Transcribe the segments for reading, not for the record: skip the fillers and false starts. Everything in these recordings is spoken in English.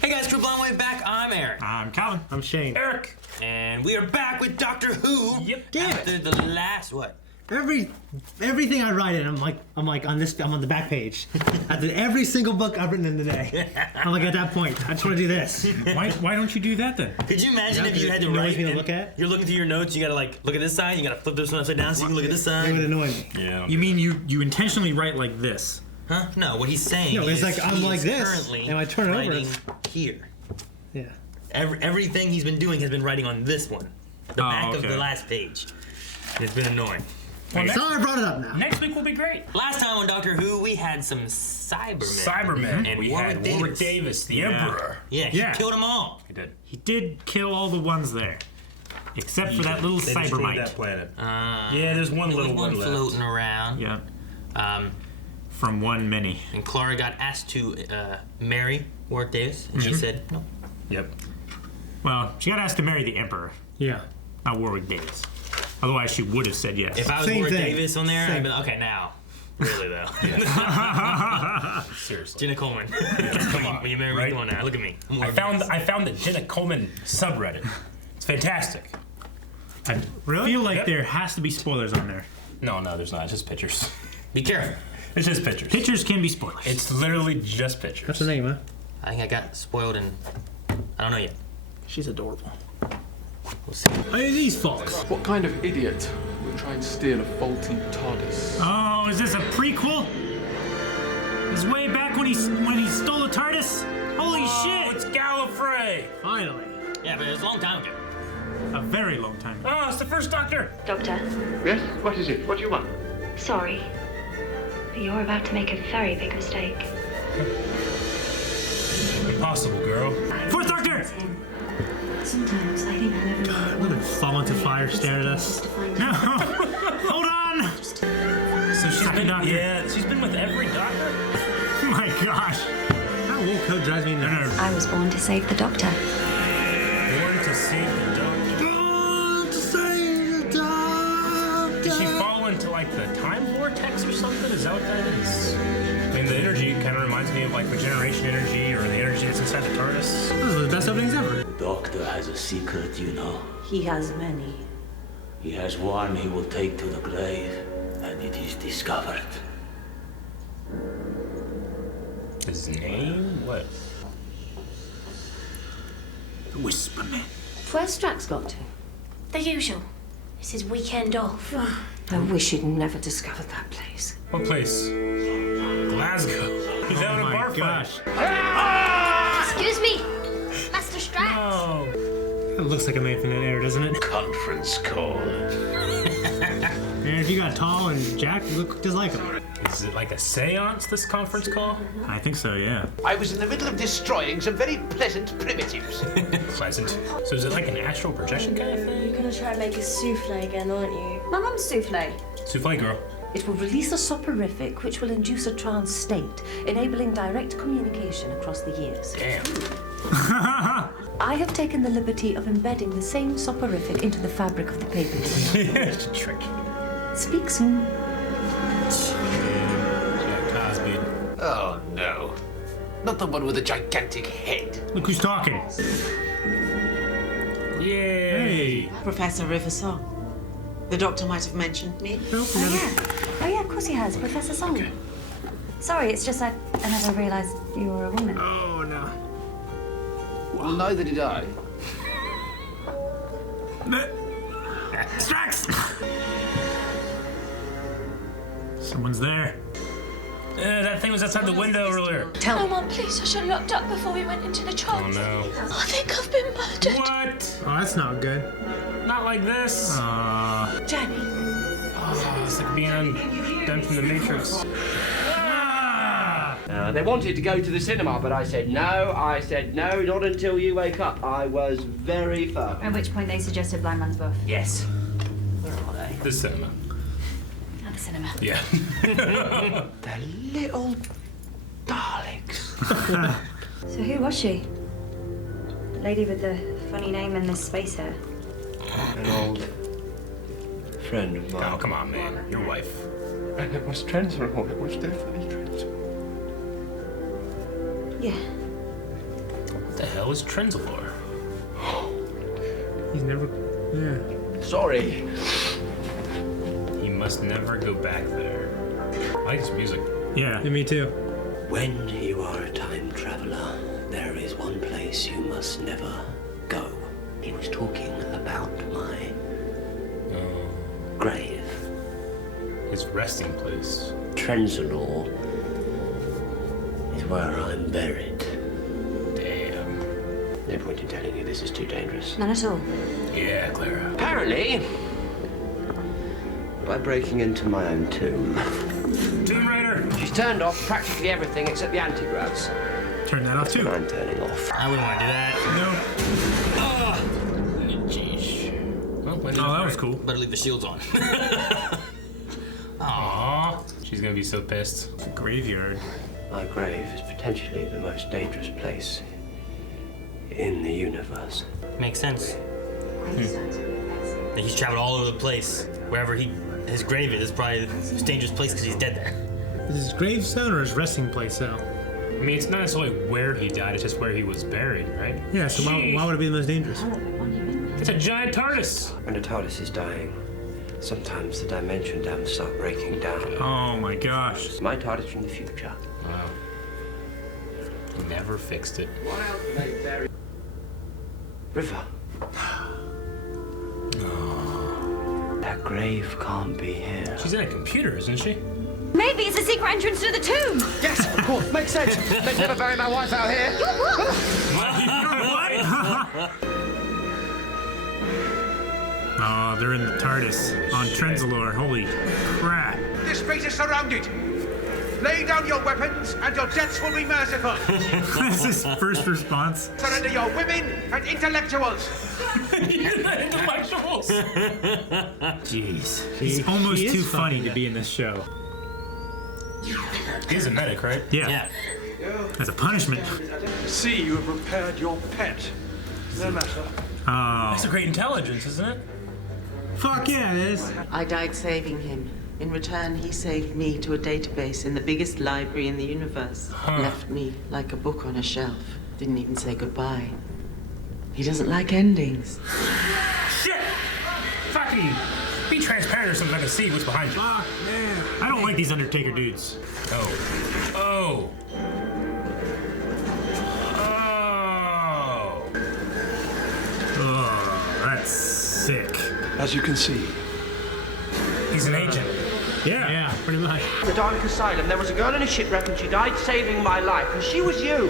Hey guys, Crew Blonde back. I'm Aaron. I'm Calvin. I'm Shane. Eric. And we are back with Doctor Who. Yep. Damn After it. the last what? Everything I write in, I'm on the back page. After every single book I've written in today. I'm like at that point. I just want to do this. Why don't you do that then? Could you imagine if you had to You know write what you and look at? you're looking through your notes, you gotta like look at this side, you gotta flip this one upside down so you can look at this It would side. annoy me. Yeah. You mean you intentionally write like this? Huh? No, what he's saying No, it's is like I'm he's like this, currently and I turn it over. writing here. Yeah. Everything he's been doing has been writing on this one. The back of okay. the last page. It's been annoying. Well, So I brought it up now. next week will be great. Last time on Doctor Who, we had some Cybermen. Cybermen. And We had Warwick Davis, the Emperor. Yeah, he Yeah. killed them all. He did. He did kill all the ones there, except for that little They destroyed Cybermite. that planet. Yeah, there's one there was little one left. floating around. Yeah. From one many. And Clara got asked to marry Warwick Davis, and she said no. Yep. Well, she got asked to marry the Emperor, Yeah. not Warwick Davis. Otherwise, she would have said yes. If I was Same Warwick thing. Davis on there, I'd Same. be like, okay, now. Really, though. Seriously. Jenna Coleman. Come on. Will you marry me? Right? Come on now, look at me. I'm I Warwick found the Jenna Coleman subreddit. It's fantastic. I Really? feel like Yep. there has to be spoilers on there. No, there's not. It's just pictures. Davis. Be careful. It's just pictures. Pictures can be spoilers. It's literally just pictures. What's her name, huh? I think I got spoiled and I don't know yet. She's adorable. We'll see. Hey, these folks. What kind of idiot would try and steal a faulty TARDIS? Oh, is this a prequel? Is way back when he stole a TARDIS? Holy shit! It's Gallifrey! Finally. Yeah, but it was a long time ago. A very long time ago. Oh, it's the first Doctor! Doctor, Yes? What is it? What do you want? sorry. But you're about to make a very big mistake. Impossible, girl. Fourth Doctor! Sometimes I think I'm everyone. Look at fall into fire staring at us. No! Hold on! So she's Second Doctor. Yeah, she's been with every Doctor? Oh my gosh. That wool coat drives me nuts. I was born to save the Doctor. Born to save the Doctor. Born to save the Doctor. Did she fall into like the time vortex or something? Is that what that is? I mean, the energy kind of reminds me of like regeneration energy or the energy that's inside the TARDIS. This is the best openings ever. Doctor has a secret, you know. He has many. He has one he will take to the grave, and it is discovered. His name? What? The Whisperman. Where's Strax got to? The usual. It's his weekend off. I wish he'd never discovered that place. What place? Glasgow. He's having a bar Oh my fight. gosh. Excuse me, Master Strax. Oh. It looks like a man from that era, doesn't it? Conference call. Man, if you got tall and Jack, you look just like him. Is it like a seance, this conference call? I think so, yeah. I was in the middle of destroying some very pleasant primitives. Pleasant. So is it like an astral projection kind of thing? You're gonna try and make a souffle again, aren't you? My mum's souffle. Souffle girl. It will release a soporific which will induce a trance state, enabling direct communication across the years. Damn. I have taken the liberty of embedding the same soporific into the fabric of the paper. It's a trick. Speak soon. Yeah, Cosby. Oh no. Not the one with the gigantic head. Look who's talking. Yay! Professor Riversong. The doctor might have mentioned me. Oh yeah, of course he has, Professor Song. Sorry, it's just I never realised you were a woman. Oh, no. Well, neither did I. Strax! Someone's there. That thing was outside the window earlier. Oh, Mum, please, I should have locked up before we went into the Oh charge. no. I think I've been murdered. What? Oh, that's not good. Not like this. Jenny. Oh, it's like being done from the Matrix. They wanted to go to the cinema, but I said no, not until you wake up. I was very firm. At which point they suggested Blind Man's Buff. Yes. The cinema. At the cinema. Yeah. The little darlings. So who was she? The lady with the funny name and the space hair. An old friend of mine. Oh, come on, man. Your wife. And it was Trenzalore. It was definitely Trenzalore. Yeah. The hell is Trenzalore? He's never. Yeah. Sorry. He must never go back there. I like his music. Yeah, me too. When you are a time traveler, there is one place you must never go. He was talking about my grave. His resting place. Trenzalore is where I'm buried. Damn. No point in telling you this is too dangerous. None at all. Yeah, Clara. Apparently, by breaking into my own tomb, Tomb Raider! she's turned off practically everything except the anti-gravs. Turn that off too. I'm turning off. I wouldn't want to do that. Jeez. Well, Oh, that was cool. Better leave the shields on. Aww. She's gonna be so pissed. It's a graveyard. My grave is potentially the most dangerous place in the universe. Makes sense. He's traveled all over the place. Wherever his grave is probably the most dangerous place because he's dead there. Is his gravestone or his resting place though? I mean, it's not necessarily where he died, it's just where he was buried, right? Yeah, so why would it be the most dangerous? It's a giant TARDIS! When a TARDIS is dying, sometimes the dimension dams start breaking down. Oh my gosh. My TARDIS from the future. Wow. He never fixed it. River. That grave can't be here. She's in a computer, isn't she? Maybe it's a secret entrance to the tomb. Yes, of course, makes sense. They'd never bury my wife out here. Oh, they're in the TARDIS on Trenzalore. Holy crap. This space is surrounded. Lay down your weapons and your deaths will be merciful. That's his first response. Surrender your women and intellectuals. Intellectuals! Jeez. He's almost too funny to be in this show. He's a medic, right? Yeah. As a punishment. See, you have repaired your pet. No matter. Oh. That's a great intelligence, isn't it? Fuck yeah, it is. I died saving him. In return, he saved me to a database in the biggest library in the universe. Left me like a book on a shelf. Didn't even say goodbye. He doesn't like endings. Shit! Fucking be transparent or something I can see what's behind you. Fuck, man. I don't like these Undertaker dudes. Oh. Oh. Oh, that's sick. As you can see, He's an agent. Yeah, pretty much. The Dalek Asylum, there was a girl in a shipwreck and she died saving my life, and she was you.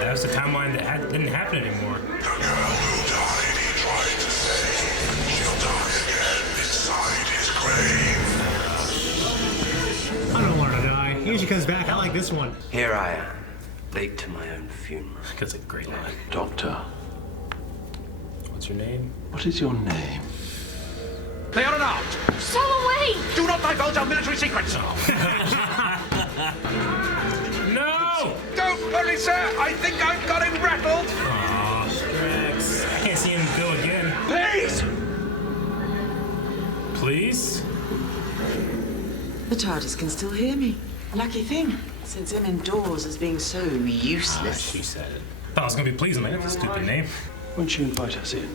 That was the timeline that didn't happen anymore. The girl who died, he tried to save. She'll die again inside his grave. I don't want to die. He usually comes back. I like this one. Here I am, late to my own funeral. That's a great line. Doctor, What's your name? what is your name? they are unarmed. So away! Do not divulge our military secrets. No! Don't worry, sir. I think I've got him rattled. Aw, Rex. I can't see him go again. Please. Please? The TARDIS can still hear me. Lucky thing, since him indoors as being so useless. She said it. Thought I was gonna be pleased when I got the stupid name. Won't you invite us in?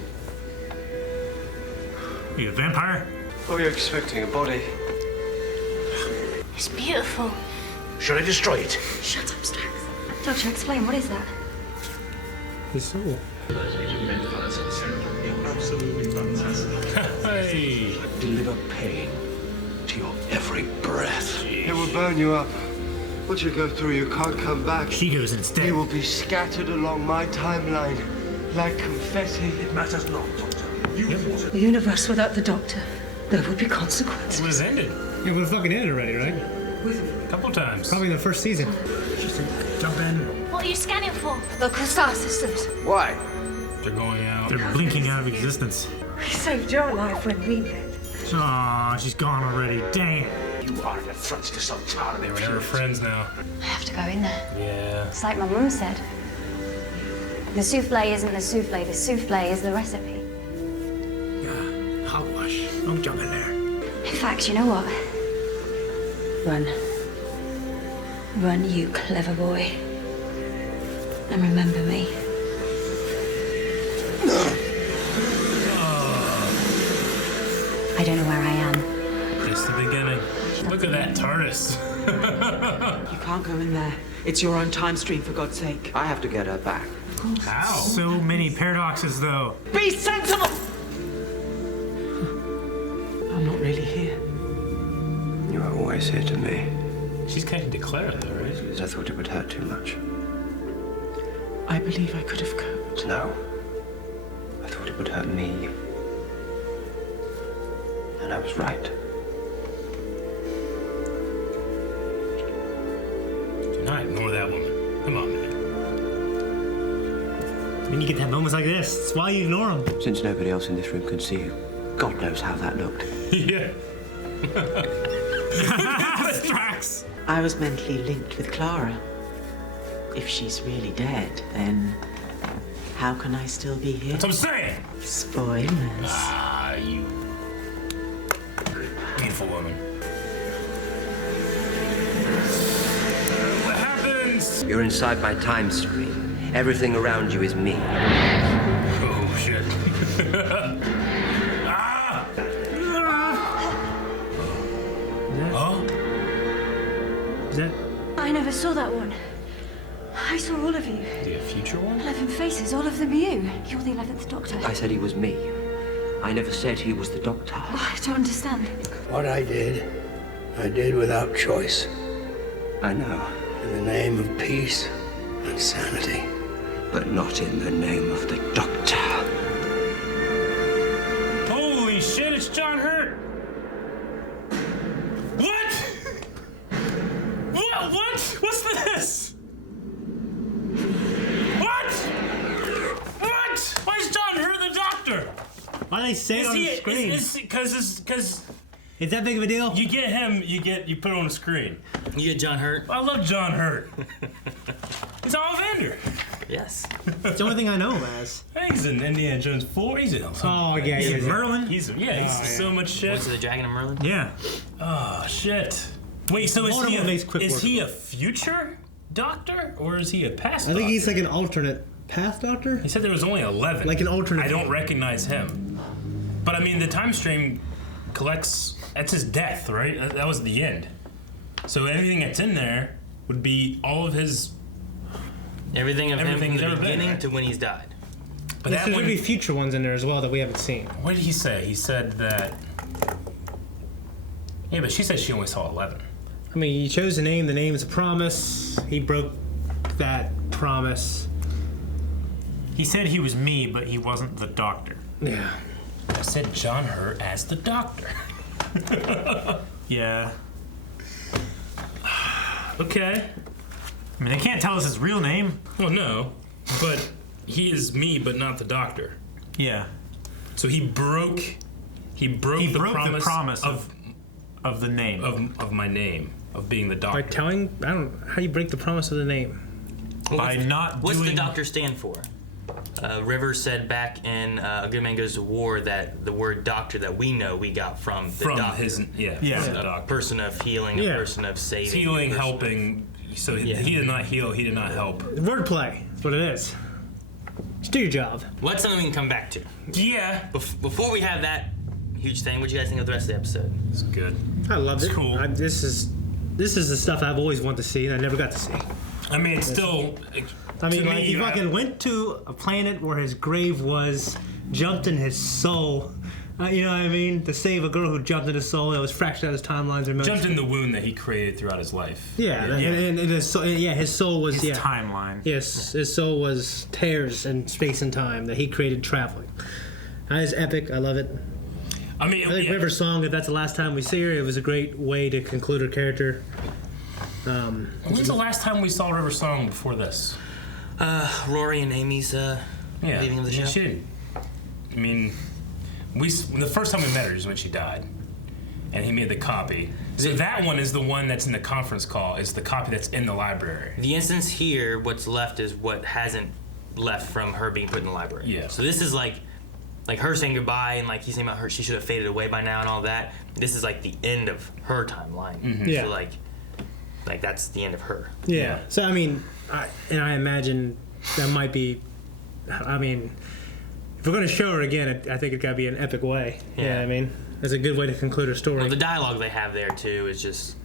You a vampire? Or are you expecting a body? It's beautiful. Should I destroy it? Shut up, Strax. Doctor, explain, what is that? His soul. Hey! Deliver pain to your every breath. It will burn you up. Once you go through, you can't come back. She goes instead. You will be scattered along my timeline like confetti. It matters not, Doctor. A universe without the Doctor, there would be consequences. It was ended. Yeah, but it fucking ended already, right? A couple times. Probably the first season. Just jump in. What are you scanning for? Local star systems. Why? They're going out. They're blinking out of existence. We saved your life when we met. Aw, she's gone already. Dang it. You are an affront to some child. They were never friends now. I have to go in there. Yeah. It's like my mum said. The souffle isn't the souffle is the recipe. Hogwash. Don't jump in there. In fact, you know what? Run. Run, you clever boy. And remember me. TARDIS. You can't go in there. It's your own time stream, for God's sake. I have to get her back. How? So many paradoxes, though. Be sensible! I'm not really here. You are always here to me. She's kind of declared, though, right? I thought it would hurt too much. I believe I could have coped. No. I thought it would hurt me. And I was right. Do not ignore that woman. Come on, man. When you get to have moments like this, it's why you ignore them. Since nobody else in this room can see you, God knows how that looked. Yeah. Tracks. I was mentally linked with Clara. If she's really dead, then how can I still be here? That's what I'm saying. Spoilers. Ah, you beautiful woman. What happens? You're inside my time stream. Everything around you is me. Oh, shit. Huh? Is that? I never saw that one. I saw all of you. The future one? 11 faces, all of them you. You're the 11th Doctor. I said he was me. I never said he was the Doctor. Oh, I don't understand. What I did without choice. I know. In the name of peace and sanity. But not in the name of the Doctor. Holy shit, it's John Hurt! What? What? What's this? What? Why is John Hurt the Doctor? Why do they say it on the screen? Because it's that big of a deal? You get him, you put it on the screen. You get John Hurt. I love John Hurt. He's Ollivander. Yes. It's the only thing I know him as. He's in Indiana Jones 4. He's in. Oh, yeah. He's in Merlin. He's so much shit. What's the Dragon of Merlin? Yeah. Oh shit. Wait, so is he a future Doctor or is he a past? I think Doctor? he's like an alternate past Doctor. He said there was only 11. Like an alternate. I don't recognize him. But I mean, the time stream collects. That's his death, right? That was the end. So anything that's in there would be all of his. Everything of him from he's the ever been, beginning right? to when he's died. But There's that going to be future ones in there as well that we haven't seen. What did he say? He said that. Yeah, but she said she only saw 11. I mean, he chose a name. The name is a promise. He broke that promise. He said he was me, but he wasn't the Doctor. Yeah. I said John Hurt as the Doctor. Yeah. Okay. I mean, they can't tell us his real name. Well, no, but he is me, but not the Doctor. Yeah. So he broke the promise of the name of my name of being the Doctor. By telling, I don't. How do you break the promise of the name? What's the Doctor stand for? Rivers said back in A Good Man Goes to War that the word doctor that we know we got from the doctor. From the a doctor. Person of healing, a person of saving. Healing, helping. So he did not heal, he did not help. Wordplay. That's what it is. Just do your job. Well, that's something we can come back to. Yeah. Before we have that huge thing, what do you guys think of the rest of the episode? It's good. I loved it. Cool. This is the stuff I've always wanted to see, and I never got to see. I mean, it's still. I mean, like, he fucking went to a planet where his grave was, jumped in his soul. You know what I mean? To save a girl who jumped in his soul that was fractured out his timelines and jumped in the wound that he created throughout his life. Yeah, and his soul, his soul was his timeline. Yes, his soul was tears in space and time that he created traveling. That is epic. I love it. I mean, I think River's song, if that's the last time we see her, it was a great way to conclude her character. When's the last time we saw River's song before this? Rory and Amy's leaving of the show. She didn't. I mean, the first time we met her is when she died, and he made the copy. So that one is the one that's in the conference call. Is the copy that's in the library. The instance here, what's left is what hasn't left from her being put in the library. Yeah. So this is like her saying goodbye, and like he's saying about her, she should have faded away by now and all that. This is like the end of her timeline. Mm-hmm. Yeah. So like that's the end of her. Yeah. So I mean, I imagine that might be. I mean, if we're gonna show her again, I think it gotta be an epic way. Yeah. I mean, it's a good way to conclude her story. Well, the dialogue they have there too is just.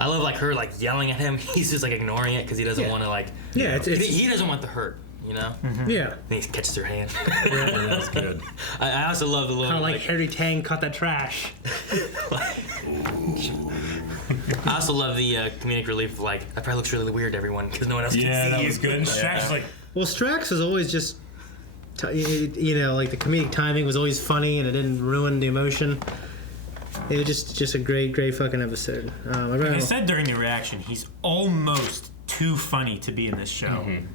I love like her like yelling at him. He's just like ignoring it because he doesn't want to like. Yeah, he doesn't want the hurt. You know. Yeah. And he catches her hand. Yeah, that's good. I also love the little kind of like Harry Tang caught that trash. I also love the comedic relief. Like that probably looks really weird to everyone because no one else can see you. Yeah, that was good. And Strax like. Well, Strax was always just, you know, like the comedic timing was always funny and it didn't ruin the emotion. It was just a great fucking episode. Like I said during the reaction, he's almost too funny to be in this show. Mm-hmm.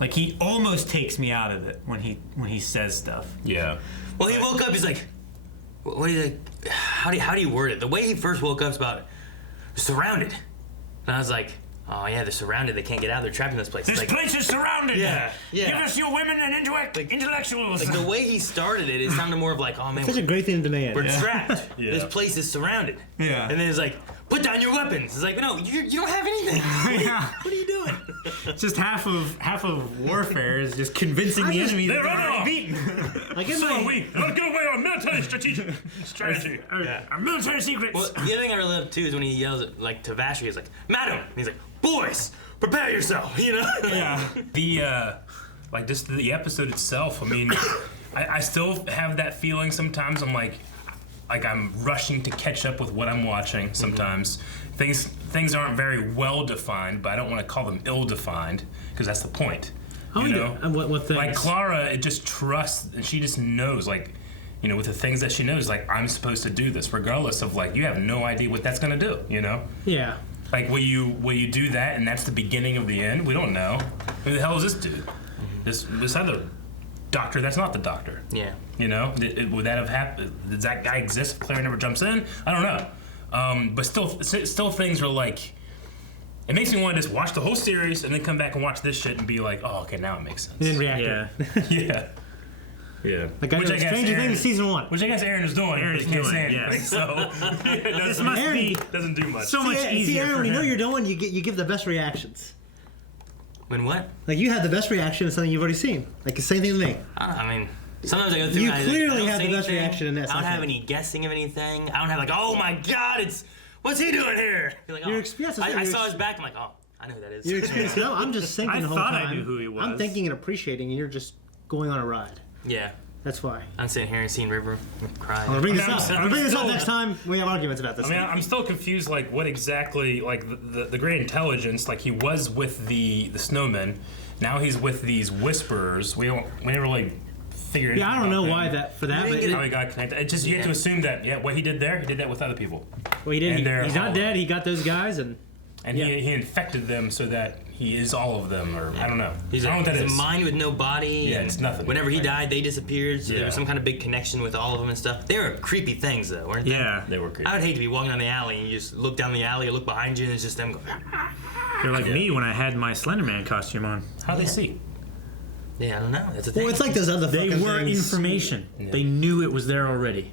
Like he almost takes me out of it when he says stuff. Yeah. Well, he woke up. He's like, "What do you like? How do you word it?" The way he first woke up is about surrounded, and I was like, "Oh yeah, they're surrounded. They can't get out. They're trapped in this place." This place is surrounded. Yeah. Give us your women and intellectuals. Like the way he started it, it sounded more of like, "Oh man, Such a great thing to demand. we're trapped. This place is surrounded." Yeah. And then it's like, "Put down your weapons." It's like, "No, you don't have anything. What are you doing?" Just half of warfare is just convincing the enemy that they're already beaten. Like So are we. Let's get away our military strategy. Our military secrets. Well, the other thing I really love too is when he yells at, like to Vashti, he's like, "Madam," and he's like, "Boys, prepare yourself." You know? Yeah. The like just the episode itself. I mean, I still have that feeling sometimes. I'm like I'm rushing to catch up with what I'm watching. Sometimes things aren't very well defined, but I don't want to call them ill defined because that's the point. You know? What things? Like Clara, it just trusts and she just knows, like, you know, with the things that she knows, like I'm supposed to do this, regardless of like you have no idea what that's gonna do. You know? Yeah. Like, will you do that, and that's the beginning of the end? We don't know. Who the hell is this dude? This other doctor? That's not the doctor. Yeah. You know, would that have happened? Does that guy exist if Claire never jumps in? I don't know. But still, things are like. It makes me want to just watch the whole series and then come back and watch this shit and be like, oh, okay, now it makes sense. And then react. Yeah. Yeah. Like I know Stranger Things season 1. Which I guess Aaron is doing. Aaron's but he can't doing say it, anything, yes. so This must be doesn't do much. so much easier. See, Aaron, for we know him. you're doing. You give the best reactions. When what? Like you have the best reaction to something you've already seen. Like the same thing with me. I mean, sometimes I go through. You and clearly I don't have say the best anything. reaction in this, I don't I have think. any guessing of anything. I don't have like, oh my god, what's he doing here? You're like, oh. Your experience. I saw his back. I'm like, oh, I know who that is. Your experience. No, I'm just thinking I the whole thought time. I knew who he was. I'm thinking and appreciating, and you're just going on a ride. Yeah. That's why. I'm sitting here and seeing River crying. I'll bring this up. I'm I'll bring this up still- next time we have arguments about this. I mean, I'm still confused, like, what exactly, like, the great intelligence, like, he was with the snowmen, now he's with these whisperers. We never really figured it out. Yeah, I don't know about why them. for that, but How he got connected. It just, you have to assume that, what he did there, he did that with other people. well, he didn't. And He's not dead. He got those guys, and he infected them so that he is all of them, or I don't know. He's I don't know what that a is. mind with no body. Yeah, and it's nothing. Whenever he died, they disappeared. So there Yeah. was some kind of big connection with all of them and stuff. They were creepy things, though, weren't they? Yeah. They were creepy. I would hate to be walking down the alley and you just look down the alley or look behind you and it's just them going. You're like me when I had my Slenderman costume on. How'd they see? Yeah, I don't know. That's a thing. well, it's like those other They fucking were things. information. They knew it was there already.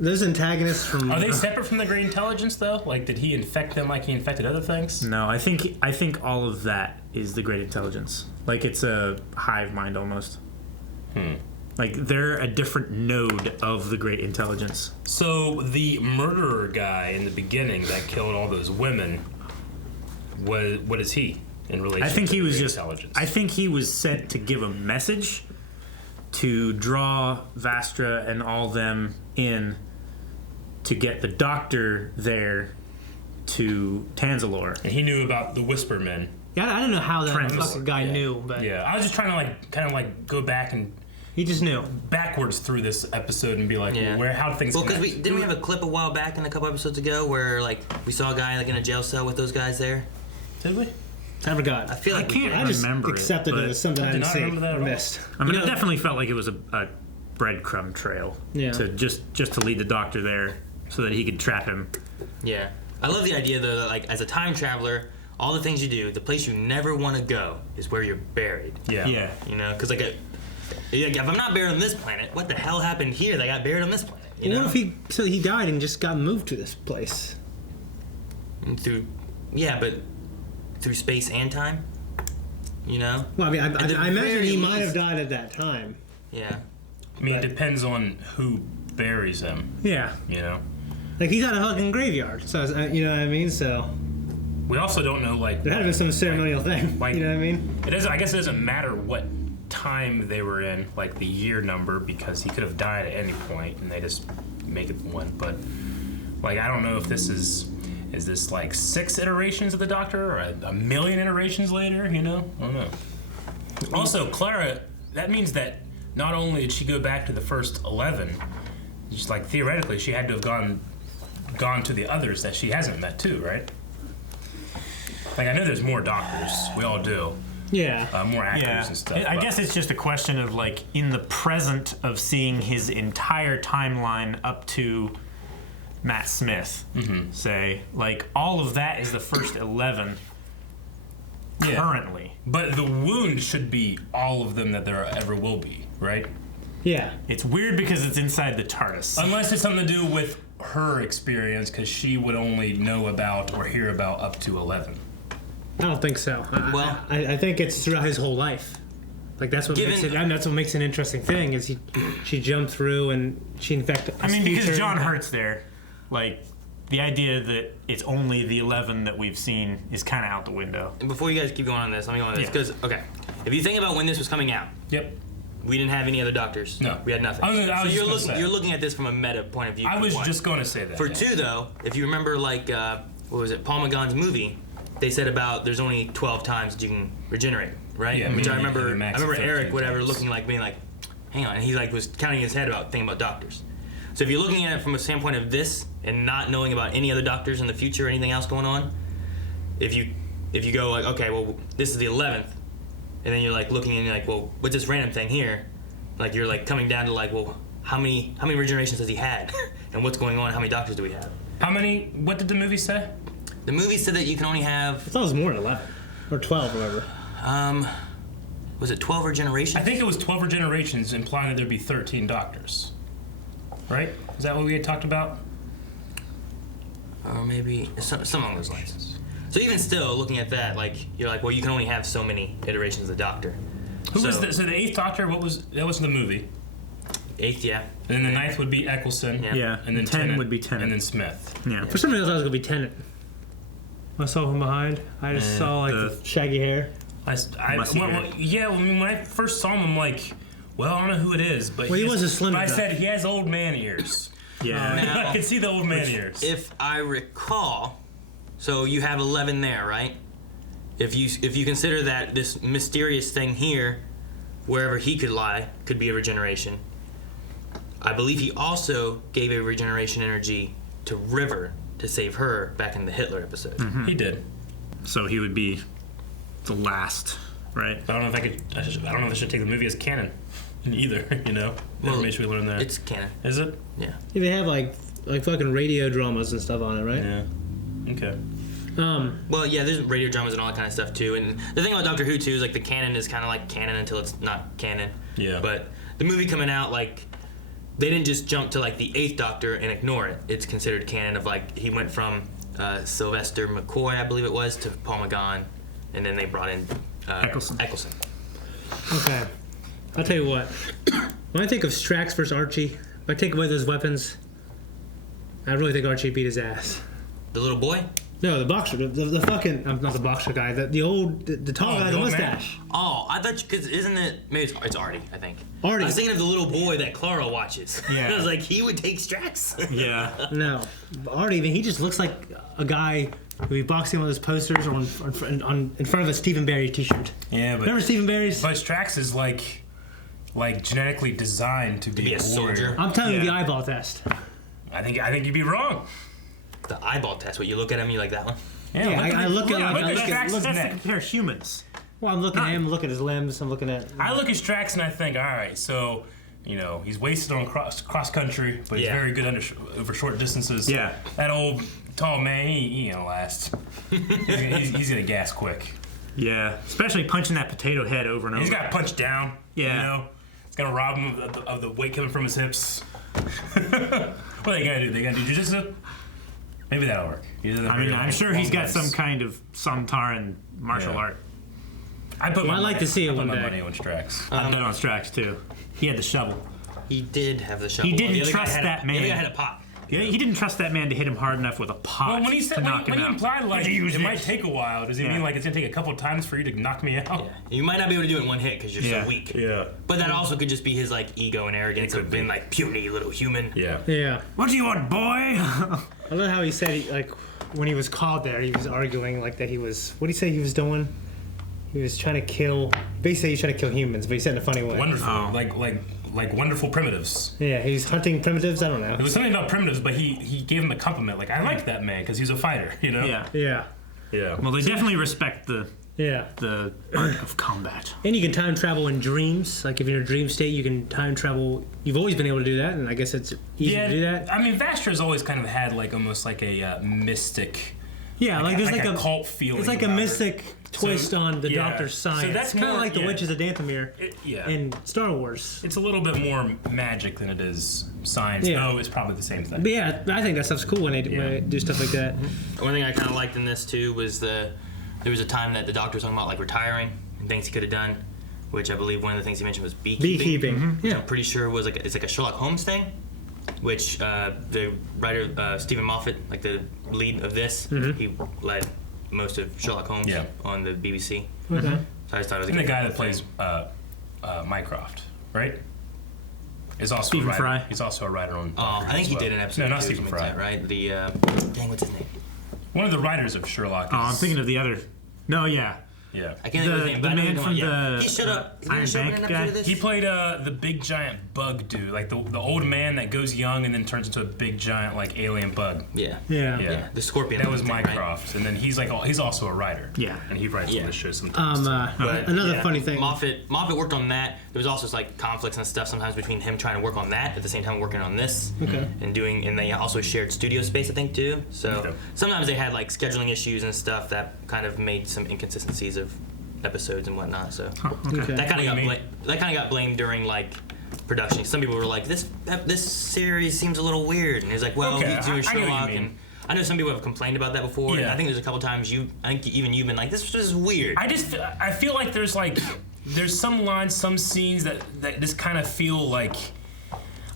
Those antagonists from. Are they separate from the great intelligence, though? Like, did he infect them like he infected other things? No, I think all of that is the great intelligence. Like it's a hive mind almost. Like they're a different node of the great intelligence. So the murderer guy in the beginning that killed all those women, what is he in relation I think to he the was great just. intelligence? I think he was sent to give a message to draw Vastra and all them in to get the doctor there to Trenzalore. And he knew about the Whisper Men. Yeah, I don't know how that Trenzalore. fucking guy knew, but Yeah, I was just trying to kind of go back and he just knew backwards through this episode and be like, Yeah. well, how do things? Well, because connect? didn't we have a clip a while back and a couple episodes ago where like we saw a guy like in a jail cell with those guys there? Did we? I forgot. I feel like we did. I just remember it, accepted it but as something I I did didn't not see remember that at or all. missed. I mean, You know- it definitely felt like it was a breadcrumb trail. Yeah. To just to lead the doctor there so that he could trap him. Yeah, I love the idea though that like as a time traveler, all the things you do, the place you never want to go is where you're buried. Yeah. Yeah. You know, because like if I'm not buried on this planet, what the hell happened here? They got buried on this planet. You know? What if he died and just got moved to this place? And but through space and time. You know. Well, I mean, At the I imagine very he might have least- died at that time. Yeah. I mean, it depends on who buries him. Yeah. You know, Like, he's at a fucking graveyard. So, you know what I mean? So... We also don't know, like... There had to be some ceremonial thing. Like, you know what I mean? I guess it doesn't matter what time they were in, like the year number, because he could have died at any point, and they just make it one. But, like, I don't know if this is this like 6 iterations of the Doctor, or a million iterations later, you know? I don't know. Also, Clara, that means that not only did she go back to the first 11, just like theoretically, she had to have gone to the others that she hasn't met too, right? Like, I know there's more Doctors. We all do. Yeah. More actors and stuff. I guess it's just a question of, like, in the present of seeing his entire timeline up to Matt Smith, say. Like, all of that is the first 11 currently. But the wound should be all of them that there ever will be, right? Yeah. It's weird because it's inside the TARDIS. Unless it's something to do with her experience, because she would only know about or hear about up to 11. I don't think so. I think it's throughout his whole life. Like, that's what makes it. And that's what makes it an interesting thing is she jumped through and she infected. I mean, because John Hurt's there, like, the idea that it's only the 11 that we've seen is kind of out the window. And before you guys keep going on this, let me go on this because if you think about when this was coming out, we didn't have any other Doctors. No, we had nothing. You're looking at this from a meta point of view. I was just going to say that. For 2 though, if you remember, like what was it, Paul McGann's movie? They said about there's only 12 times that you can regenerate, right? Yeah, which I remember. I remember 13 Eric, whatever, times. looking like being like, "Hang on," and he like was counting his head about thinking about Doctors. So if you're looking at it from a standpoint of this and not knowing about any other Doctors in the future or anything else going on, if you go like, okay, well this is the 11th, and then you're like looking and you're like, well, what's this random thing here? Like you're like coming down to like, well, how many regenerations has he had, and what's going on? How many Doctors do we have? How many? What did the movie say? The movie said that you can only have... I thought it was more than 11. Or 12, or whatever. Was it 12 Regenerations? I think it was 12 Regenerations, implying that there'd be 13 Doctors. Right? Is that what we had talked about? Or maybe some along those lines. So even still, looking at that, like, you're like, well, you can only have so many iterations of the Doctor. So the 8th Doctor, that was the movie. 8th, yeah. And then the 9th would be Eccleston. Yeah. And then 10 would be Tennant. And then Smith. Yeah. For some reason, I thought it was going to be Tennant. I saw him behind. I just saw, like, the shaggy hair. When I first saw him, I'm like, well, I don't know who it is. But he was a slim But I guy. said he has old man ears. Yeah. Now, I can see the old man ears. If I recall, so you have 11 there, right? If you consider that this mysterious thing here, wherever he could lie, could be a regeneration, I believe he also gave a regeneration energy to River to save her back in the Hitler episode. Mm-hmm. He did. So he would be the last, right? I don't know if I don't know if I should take the movie as canon either. You know, the information we learned there. It's canon. Is it? Yeah. Yeah, they have like fucking radio dramas and stuff on it, right? Yeah. Okay. Well, yeah, there's radio dramas and all that kind of stuff too. And the thing about Doctor Who too is like the canon is kind of like canon until it's not canon. Yeah. But the movie coming out, like, they didn't just jump to like the 8th Doctor and ignore it. It's considered canon of like he went from Sylvester McCoy, I believe it was, to Paul McGann, and then they brought in Eccleston. Okay. I'll tell you what. When I think of Strax versus Archie, if I take away those weapons, I really think Archie beat his ass. The little boy? No, the boxer. The fucking... not the boxer guy. The tall guy with the mustache. Oh, I thought because isn't it... Maybe it's Artie, I think. Artie. I was thinking of the little boy that Clara watches. Yeah. I was like, he would take Strax. Yeah. No. Artie, man, he just looks like a guy who be boxing on those posters or in front of a Stephen Barry t-shirt. Yeah, but... Remember Stephen Barry's? But Strax is like genetically designed to be a soldier. I'm telling you the eyeball test. I think you'd be wrong. The eyeball test. What, you look at him, you like that one? Yeah, I look at Strax's neck. Compare humans. Well, I'm looking at him, looking at his limbs, I'm looking at... I look at Strax and I think, all right, so, you know, he's wasted on cross country, but he's very good over short distances. Yeah. That old tall man, he ain't gonna last. he's gonna gas quick. Yeah, especially punching that potato head over and over. He's got to punch down. Yeah. You know, it's gonna rob him of the weight coming from his hips. What are they gonna do? They gonna do jiu-jitsu? Maybe that'll work. I'm sure he's got some kind of Samtaran martial art. I'd like to see it one day. I put my money on Strax. I've done on Strax too. He had the shovel. He did have the shovel. He didn't trust that man. The other guy had a pot. Yeah, he didn't trust that man to hit him hard enough with a pot Well, when he said, to knock when him he out. implied like Use it it. might take a while, does he mean like it's gonna take a couple times for you to knock me out? Yeah. You might not be able to do it in one hit because you're so weak. Yeah. But that also could just be his like ego and arrogance of being like puny little human. Yeah. Yeah. What do you want, boy? I love how he said like when he was called there, he was arguing like that he was. What did he say he was doing? He was trying to kill. Basically, he's trying to kill humans, but he said in a funny way. Wonderful, like wonderful primitives. Yeah, he's hunting primitives. I don't know. It was something about primitives, but he gave him a compliment. Like I like that man because he's a fighter. You know. Yeah. Yeah. Yeah. Well, they definitely respect the Yeah. the art of combat. And you can time travel in dreams. Like if you're in a dream state, you can time travel. You've always been able to do that, and I guess it's easy to do that. I mean, Vastra's always kind of had like almost like a mystic. Yeah, like there's like a cult feeling. It's like a about mystic it. twist So, on the yeah. Doctor's science. So that's kind of more- like the yeah. Witches of Dathomir Yeah. in Star Wars. It's a little bit more magic than it is science. Yeah. No, it's probably the same thing. But yeah, I think that stuff's cool when they do stuff like that. One thing I kind of liked in this too was there was a time that the Doctor was talking about like retiring and things he could have done, which I believe one of the things he mentioned was beekeeping. Beekeeping, Which I'm pretty sure was like it's like a Sherlock Holmes thing, which the writer Stephen Moffat, like the lead of this, he led most of Sherlock Holmes on the BBC. Okay. So I just thought it was a And the good guy thing. that plays Mycroft, right? Is also Stephen a writer. Fry. He's also a writer on. I think he did an episode. No, not too, Stephen something Fry. like that, right? The dang, what's his name? One of the writers of Sherlock. Oh, I'm thinking of the other. No, yeah. Yeah. I can't think of his name. The but I know man who from you're talking about. the He showed up. He Iron showed up in Bank an guy. episode of this? He played the big giant bug dude, like the old man that goes young and then turns into a big giant like alien bug. Yeah. Yeah. The Scorpion. That was thing, right? Mycroft, and then he's also a writer. Yeah. And he writes on the show sometimes. But, another funny thing. Moffat worked on that. There was also like conflicts and stuff sometimes between him trying to work on that at the same time working on this. Okay. And they also shared studio space, I think, too. So sometimes they had like scheduling issues and stuff that kind of made some inconsistencies of episodes and whatnot. So Okay. that kind of got blamed during like production. Some people were like, this series seems a little weird, and he's like, well, Okay, he's doing I know what you Sherlock, mean. and I know some people have complained about that before. And Yeah. I think there's a couple times I think even you've been like, this is weird. I feel like there's some lines, some scenes that just kind of feel like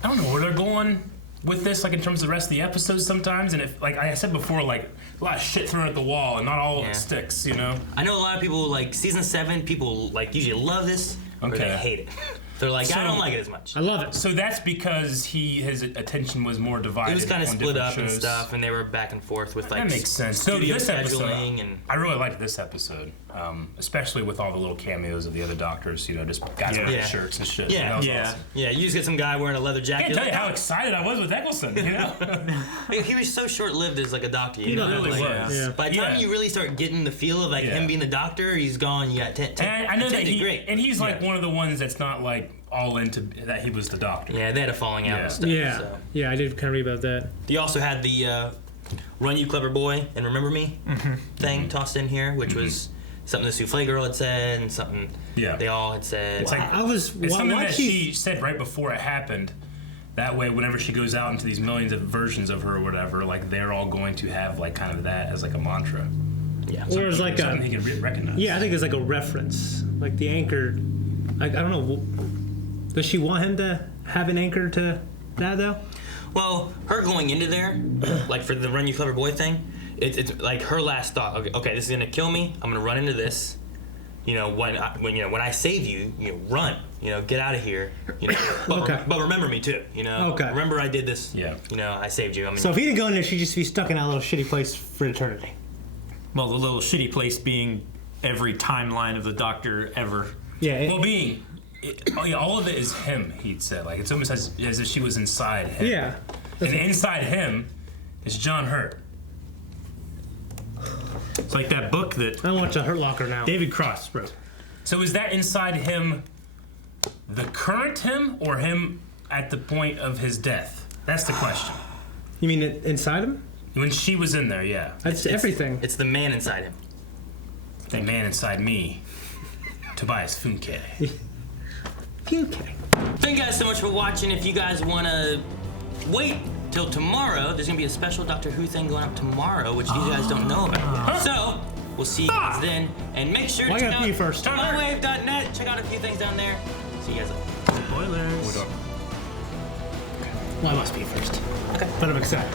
I don't know where they're going with this, like in terms of the rest of the episodes sometimes. And if like I said before, like a lot of shit thrown at the wall and not all of it sticks, you know. I know a lot of people like season 7. People like usually love this, or they hate it. They're like, I don't like it as much. I love it. So that's because his attention was more divided. It was kind of on split different up and shows. stuff, and they were back and forth with like That makes sense. So studio this episode, scheduling and I really liked this episode, especially with all the little cameos of the other doctors. You know, just guys wearing shirts and shit. Yeah, That was yeah, awesome. yeah. You just get some guy wearing a leather I jacket. can't tell you like, how excited I was with Eccleston. You know, he was so short-lived as like a doctor. You He know? really Like, was. Yeah. By the time Yeah. you really start getting the feel of like him being the doctor, he's gone. You got and I know that attended he great. and he's like one of the ones that's not like all into that he was the doctor. Yeah, they had a falling out and stuff. Yeah. So. Yeah, I did kind of read about that. You also had the "Run, you clever boy," and "Remember me" thing tossed in here, which was something the souffle girl had said and something they all had said. It's like it's something that she said right before it happened. That way, whenever she goes out into these millions of versions of her or whatever, like they're all going to have like kind of that as like a mantra. Yeah. Or it's like something he can recognize. Yeah, I think it's like a reference. Like the anchor. Like I don't know. Does she want him to have an anchor to that though? Well, her going into there, like for the "Run, you clever boy" thing, it's like her last thought. Okay, this is gonna kill me. I'm gonna run into this. You know, when I save you, run. You know, get out of here. You know, but remember me too. You know, remember I did this. Yeah. You know, I saved you. I mean, So if he didn't go in there, she'd just be stuck in that little shitty place for eternity. Well, the little shitty place being every timeline of the Doctor ever. Yeah. All of it is him. He'd said like it's almost as if she was inside him. Yeah. And inside him is John Hurt. It's like that book that I want to Hurt Locker now. David Cross wrote. So is that inside him the current him or him at the point of his death? That's the question. You mean inside him? When she was in there, yeah. That's everything. It's the man inside him. The man inside me. Tobias Funke. Okay. Thank you guys so much for watching. If you guys want to wait till tomorrow, there's going to be a special Doctor Who thing going up tomorrow, which you guys don't know about yet. So, we'll see you guys then. And make sure to check out mywave.net. Check out a few things down there. See you guys later. Spoilers. Well, I must be first. Okay. But I'm excited.